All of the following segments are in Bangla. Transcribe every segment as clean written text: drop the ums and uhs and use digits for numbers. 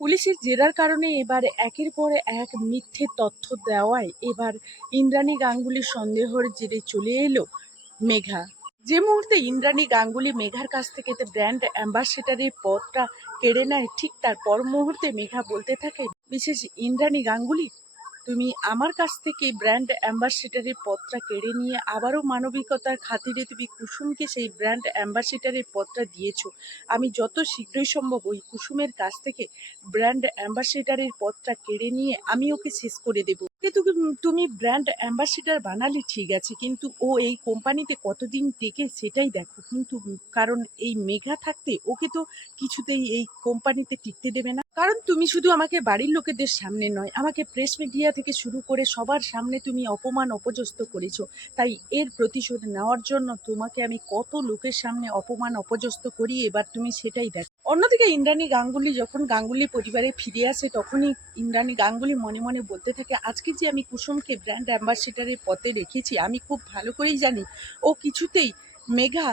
পুলিশের জেরার কারণে এবার একের পর এক মিথ্যে তথ্য দেওয়ায় এবার ইন্দ্রাণী গাঙ্গুলির সন্দেহের জেরে চলে এলো মেঘা। যে মুহূর্তে ইন্দ্রাণী গাঙ্গুলি মেঘার কাছ থেকে ব্র্যান্ড অ্যাম্বাসেডারের পদটা কেড়ে নেয়, ঠিক তার পর মুহূর্তে মেঘা বলতে থাকে, বিশেষ ইন্দ্রাণী গাঙ্গুলি, তুমি আমার কাছ থেকে ব্র্যান্ড অ্যাম্বাসেডারের পদটা কেড়ে নিয়ে আবারও মানবিকতার খাতিরে তুমি কুসুমকে সেই ব্র্যান্ড অ্যাম্বাসেডারের পদটা দিয়েছো। আমি যত শীঘ্রই সম্ভব ওই কুসুমের কাছ থেকে ব্র্যান্ড অ্যাম্বাসেডারের পদটা কেড়ে নিয়ে আমি ওকে শেষ করে দেবো। কিন্তু তুমি ব্র্যান্ড অ্যাম্বাসেডার বানালে ঠিক আছে, কিন্তু ও এই কোম্পানিতে কতদিন টেকে সেটাই দেখো। কিন্তু কারণ এই মেঘা থাকতে ওকে তো কিছুতেই এই কোম্পানিতে টিকতে দেবে না। কারণ তুমি শুধু আমাকে বাড়ির লোকেদের সামনে নয়, আমাকে প্রেস মিডিয়া থেকে শুরু করে সবার সামনে তুমি অপমান অপদস্থ করেছো। তাই এর প্রতিশোধ নেওয়ার জন্য তোমাকে আমি কত লোকের সামনে অপমান অপদস্থ করি, এবার তুমি সেটাই দেখো। অন্যদিকে ইন্দ্রাণী গাঙ্গুলি যখন গাঙ্গুলি পরিবারে ফিরে আসে, তখনই ইন্দ্রাণী গাঙ্গুলি মনে মনে বলতে থাকে, আজকে যে আমি কুসুমকে ব্র্যান্ড অ্যাম্বাসেডারের পদে রেখেছি, আমি খুব ভালো করেই জানি ও কিছুতেই মেঘা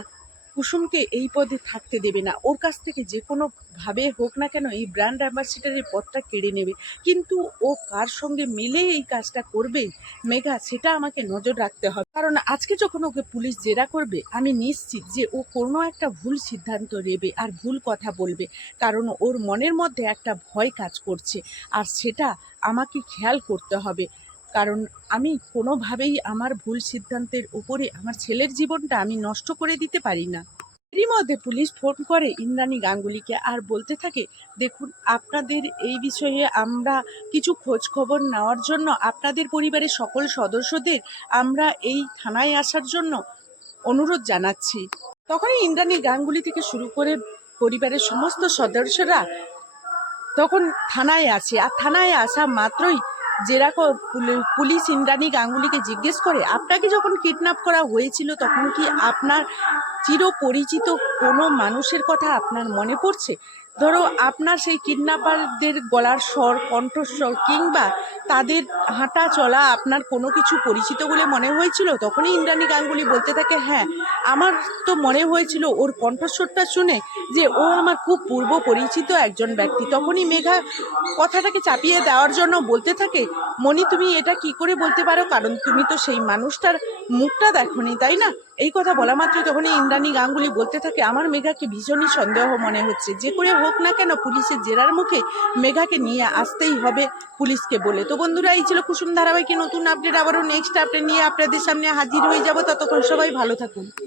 কুসুমকে এই পদে থাকতে দেবে না। ওর কাছ থেকে যে কোনোভাবে হোক না কেন এই ব্র্যান্ড অ্যাম্বাসেডারের পদটা কেড়ে নেবে। কিন্তু ও কার সঙ্গে মিলে এই কাজটা করবে মেঘা, সেটা আমাকে নজর রাখতে হবে। কারণ আজকে যখন ওকে পুলিশ জেরা করবে, আমি নিশ্চিত যে ও কোনো একটা ভুল সিদ্ধান্ত নেবে আর ভুল কথা বলবে। কারণ ওর মনের মধ্যে একটা ভয় কাজ করছে, আর সেটা আমাকে খেয়াল করতে হবে। কারণ আমি কোনোভাবেই আমার ভুল সিদ্ধান্তের উপরে আমার ছেলের জীবনটা আমি নষ্ট করে দিতে পারি না। এরই মধ্যে পুলিশ ফোন করে ইন্দ্রাণী গাঙ্গুলিকে আর বলতে থাকে, দেখুন, আপনাদের এই বিষয়ে আমরা কিছু খোঁজ খবর নেওয়ার জন্য আপনাদের পরিবারের সকল সদস্যদের আমরা এই থানায় আসার জন্য অনুরোধ জানাচ্ছি। তখনই ইন্দ্রাণী গাঙ্গুলি থেকে শুরু করে পরিবারের সমস্ত সদস্যরা তখন থানায় আসে। আর থানায় আসা মাত্রই যেরকম পুলিশ ইন্দ্রাণী গাঙ্গুলিকে জিজ্ঞেস করে, আপনাকে যখন কিডন্যাপ করা হয়েছিল তখন কি আপনার চিরপরিচিত কোনো মানুষের কথা আপনার মনে পড়ছে? ধরো আপনার সেই কিডন্যাপারদের গলার স্বর, কণ্ঠস্বর কিংবা তাদের হাঁটা চলা আপনার কোনো কিছু পরিচিত বলে মনে হয়েছিল? তখনই ইন্দ্রাণী গাঙ্গুলি বলতে থাকে, হ্যাঁ, আমার তো মনে হয়েছিল ওর কণ্ঠস্বরটা শুনে যে ও আমার খুব পূর্ব পরিচিত একজন ব্যক্তি। তখনই মেঘা কথাটাকে চাপিয়ে দেওয়ার জন্য বলতে থাকে, মণি, তুমি এটা কি করে বলতে পারো? কারণ তুমি তো সেই মানুষটার মুখটা দেখোনি, তাই না? এই কথা বলা মাত্র তখনই ইন্দ্রাণী গাঙ্গুলি বলতে থাকে, আমার মেঘাকে ভীষণই সন্দেহ মনে হচ্ছে। যে করে হোক না কেন পুলিশের জেরার মুখে মেঘাকে নিয়ে আসতেই হবে পুলিশকে বলে। তো বন্ধুরা, এই ছিল কুসুম ধারাবাহিকের নতুন আপডেট। আবারও নেক্সট আপডেট নিয়ে আপনাদের সামনে হাজির হয়ে যাব। ততক্ষণ সবাই ভালো থাকুন।